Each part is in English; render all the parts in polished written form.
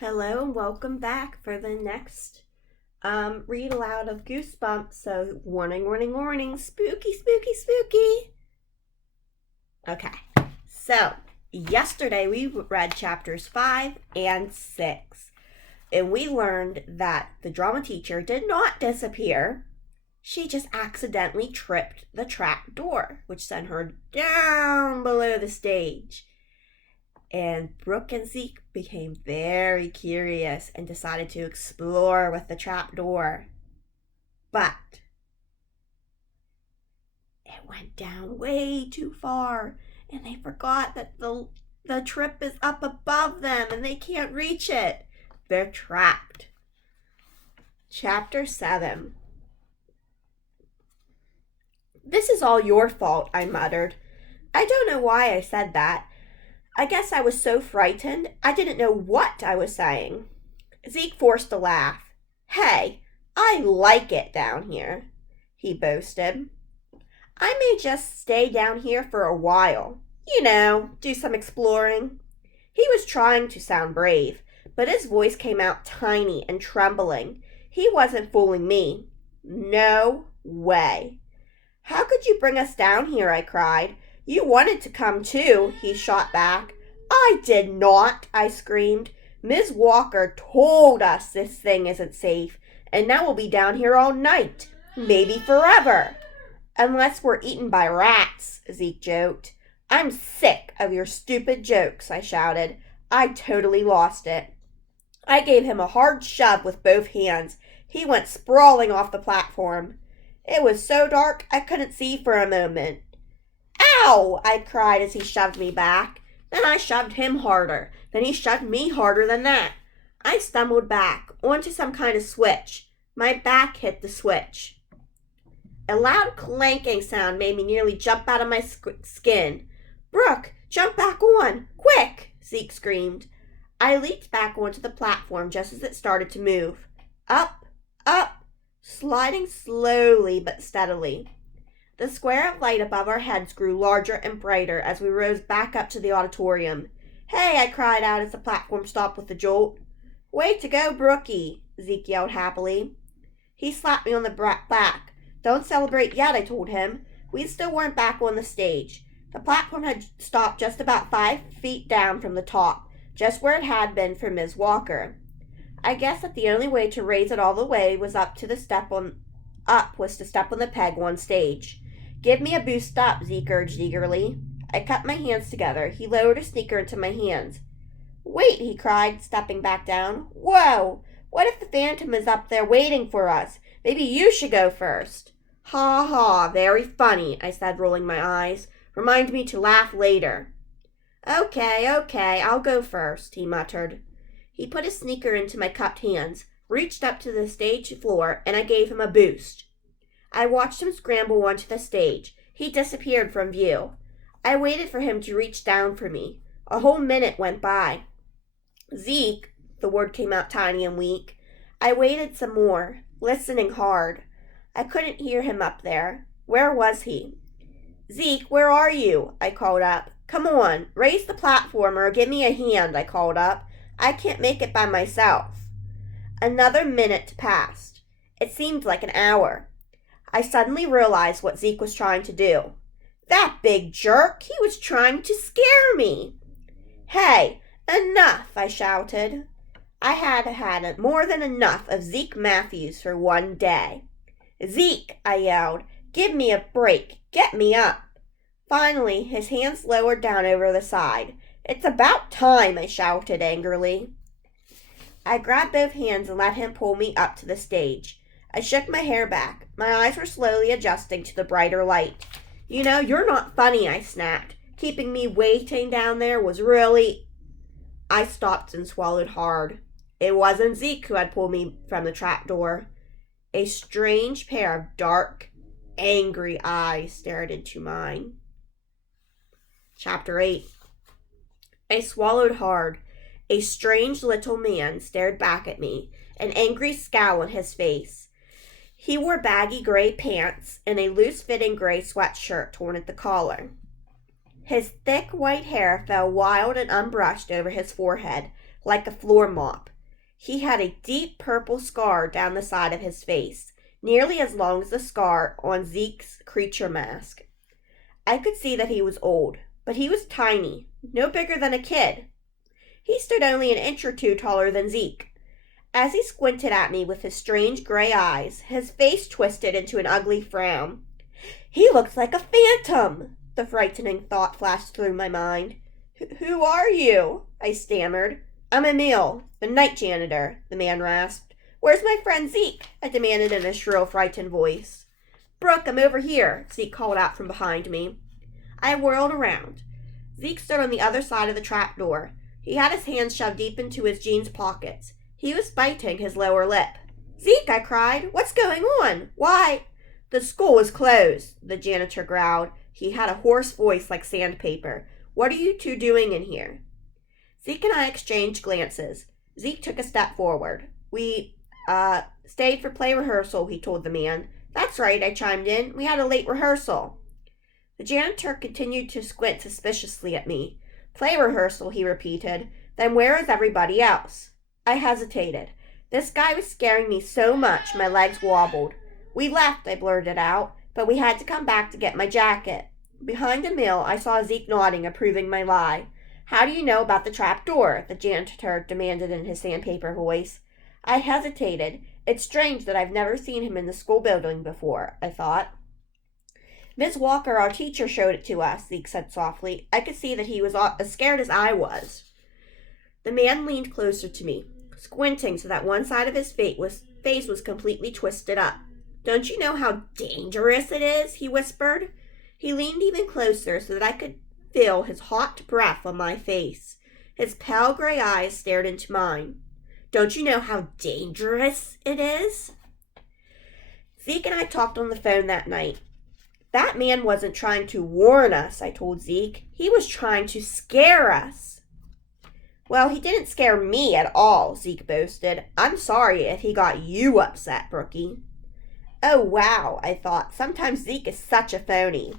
Hello and welcome back for the next read aloud of Goosebumps. So, warning, warning, warning, spooky, spooky, spooky. Okay, so yesterday we read chapters 5 and 6, and we learned that the drama teacher did not disappear. She just accidentally tripped the trap door, which sent her down below the stage. And Brooke and Zeke became very curious and decided to explore with the trapdoor. But it went down way too far, and they forgot that the trip is up above them and they can't reach it. They're trapped. Chapter 7. "This is all your fault," I muttered. I don't know why I said that. I guess I was so frightened, I didn't know what I was saying. Zeke forced a laugh. "Hey, I like it down here," he boasted. "I may just stay down here for a while. Do some exploring." He was trying to sound brave, but his voice came out tiny and trembling. He wasn't fooling me. "No way." "How could you bring us down here?" I cried. "You wanted to come too," he shot back. "I did not," I screamed. "Ms. Walker told us this thing isn't safe, and now we'll be down here all night, maybe forever." "Unless we're eaten by rats," Zeke joked. "I'm sick of your stupid jokes," I shouted. I totally lost it. I gave him a hard shove with both hands. He went sprawling off the platform. It was so dark I couldn't see for a moment. "Ow!" I cried as he shoved me back. Then I shoved him harder. Then he shoved me harder than that. I stumbled back, onto some kind of switch. My back hit the switch. A loud clanking sound made me nearly jump out of my skin. "Brooke, jump back on! Quick!" Zeke screamed. I leaped back onto the platform just as it started to move. Up, up, sliding slowly but steadily. The square of light above our heads grew larger and brighter as we rose back up to the auditorium. "Hey," I cried out as the platform stopped with a jolt. "Way to go, Brookie," Zeke yelled happily. He slapped me on the back. "Don't celebrate yet," I told him. We still weren't back on the stage. The platform had stopped just about 5 feet down from the top, just where it had been for Ms. Walker. I guess that the only way to raise it all the way was to step on the peg on stage. "Give me a boost up," Zeke urged eagerly. I cut my hands together. He lowered a sneaker into my hands. "Wait," he cried, stepping back down. "Whoa! What if the Phantom is up there waiting for us? Maybe you should go first." "Ha ha, very funny," I said, rolling my eyes. "Remind me to laugh later." Okay, I'll go first," he muttered. He put his sneaker into my cupped hands, reached up to the stage floor, and I gave him a boost. I watched him scramble onto the stage. He disappeared from view. I waited for him to reach down for me. A whole minute went by. "Zeke," the word came out tiny and weak. I waited some more, listening hard. I couldn't hear him up there. Where was he? "Zeke, where are you?" I called up. "Come on, raise the platform or give me a hand," I called up. "I can't make it by myself." Another minute passed. It seemed like an hour. I suddenly realized what Zeke was trying to do. That big jerk! He was trying to scare me! "Hey, enough!" I shouted. I had had more than enough of Zeke Matthews for one day. "Zeke," I yelled, "give me a break. Get me up." Finally, his hands lowered down over the side. "It's about time," I shouted angrily. I grabbed both hands and let him pull me up to the stage. I shook my hair back. My eyes were slowly adjusting to the brighter light. "You're not funny," I snapped. "Keeping me waiting down there was really—" I stopped and swallowed hard. It wasn't Zeke who had pulled me from the trapdoor. A strange pair of dark, angry eyes stared into mine. Chapter 8. I swallowed hard. A strange little man stared back at me, an angry scowl on his face. He wore baggy gray pants and a loose-fitting gray sweatshirt torn at the collar. His thick white hair fell wild and unbrushed over his forehead, like a floor mop. He had a deep purple scar down the side of his face, nearly as long as the scar on Zeke's creature mask. I could see that he was old, but he was tiny, no bigger than a kid. He stood only an inch or two taller than Zeke. As he squinted at me with his strange gray eyes, his face twisted into an ugly frown. He looks like a phantom! The frightening thought flashed through my mind. Who are you? I stammered. I'm Emil, the night janitor, the man rasped. Where's my friend Zeke? I demanded in a shrill, frightened voice. Brooke, I'm over here, Zeke called out from behind me. I whirled around. Zeke stood on the other side of the trapdoor. He had his hands shoved deep into his jeans pockets. He was biting his lower lip. Zeke, I cried. What's going on? Why? The school is closed, the janitor growled. He had a hoarse voice like sandpaper. What are you two doing in here? Zeke and I exchanged glances. Zeke took a step forward. We, stayed for play rehearsal, he told the man. That's right, I chimed in. We had a late rehearsal. The janitor continued to squint suspiciously at me. Play rehearsal, he repeated. Then where is everybody else? I hesitated. This guy was scaring me so much my legs wobbled. We left, I blurted out, but we had to come back to get my jacket. Behind Emil, I saw Zeke nodding, approving my lie. How do you know about the trap door? The janitor demanded in his sandpaper voice. I hesitated. It's strange that I've never seen him in the school building before, I thought. Miss Walker, our teacher, showed it to us, Zeke said softly. I could see that he was as scared as I was. The man leaned closer to me, squinting so that one side of his face was completely twisted up. Don't you know how dangerous it is? He whispered. He leaned even closer so that I could feel his hot breath on my face. His pale gray eyes stared into mine. Don't you know how dangerous it is? Zeke and I talked on the phone that night. That man wasn't trying to warn us, I told Zeke. He was trying to scare us. Well, he didn't scare me at all, Zeke boasted. I'm sorry if he got you upset, Brookie. Oh, wow, I thought. Sometimes Zeke is such a phony.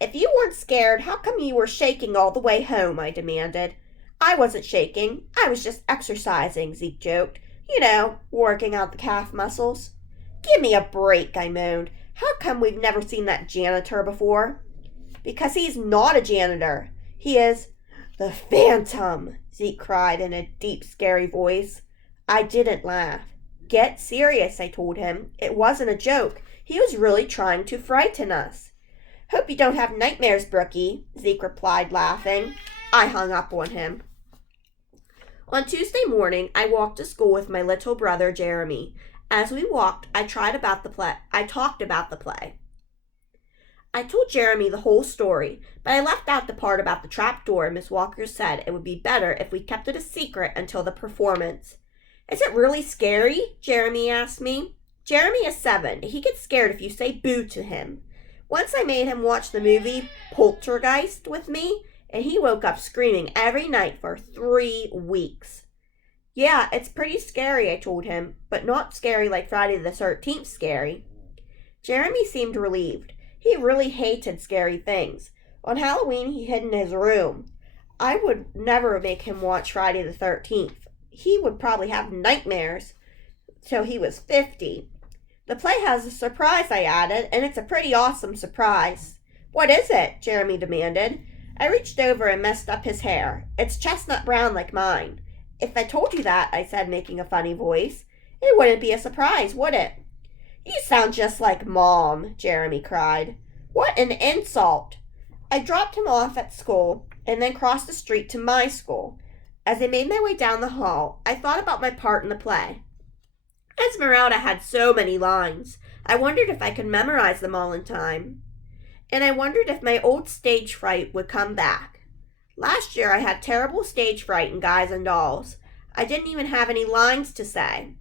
If you weren't scared, how come you were shaking all the way home? I demanded. I wasn't shaking. I was just exercising, Zeke joked. You know, working out the calf muscles. Give me a break, I moaned. How come we've never seen that janitor before? Because he's not a janitor. He is the Phantom, Zeke cried in a deep, scary voice. I didn't laugh. Get serious, I told him. It wasn't a joke. He was really trying to frighten us. Hope you don't have nightmares, Brookie, Zeke replied, laughing. I hung up on him. On Tuesday morning, I walked to school with my little brother, Jeremy. As we walked, I talked about the play. I told Jeremy the whole story, but I left out the part about the trapdoor Miss Walker said it would be better if we kept it a secret until the performance. Is it really scary? Jeremy asked me. Jeremy is 7. He gets scared if you say boo to him. Once I made him watch the movie Poltergeist with me, and he woke up screaming every night for 3 weeks. Yeah, it's pretty scary, I told him, but not scary like Friday the 13th scary. Jeremy seemed relieved. He really hated scary things. On Halloween, he hid in his room. I would never make him watch Friday the 13th. He would probably have nightmares till he was 50. The play has a surprise, I added, and it's a pretty awesome surprise. What is it? Jeremy demanded. I reached over and messed up his hair. It's chestnut brown like mine. If I told you that, I said, making a funny voice, it wouldn't be a surprise, would it? You sound just like Mom, Jeremy cried. What an insult! I dropped him off at school and then crossed the street to my school. As I made my way down the hall, I thought about my part in the play. Esmeralda had so many lines. I wondered if I could memorize them all in time. And I wondered if my old stage fright would come back. Last year I had terrible stage fright in Guys and Dolls. I didn't even have any lines to say.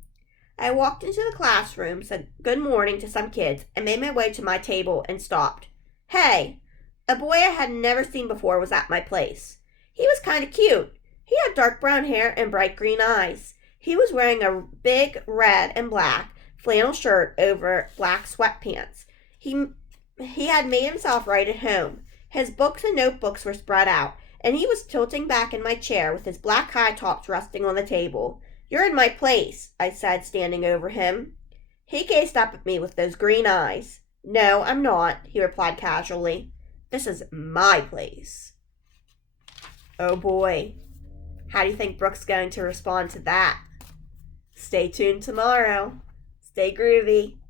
I walked into the classroom, said good morning to some kids, and made my way to my table and stopped. Hey! A boy I had never seen before was at my place. He was kind of cute. He had dark brown hair and bright green eyes. He was wearing a big red and black flannel shirt over black sweatpants. He had made himself right at home. His books and notebooks were spread out, and he was tilting back in my chair with his black high tops resting on the table. "You're in my place," I said, standing over him. He gazed up at me with those green eyes. "No, I'm not," he replied casually. "This is my place." Oh boy. How do you think Brooke's going to respond to that? Stay tuned tomorrow. Stay groovy.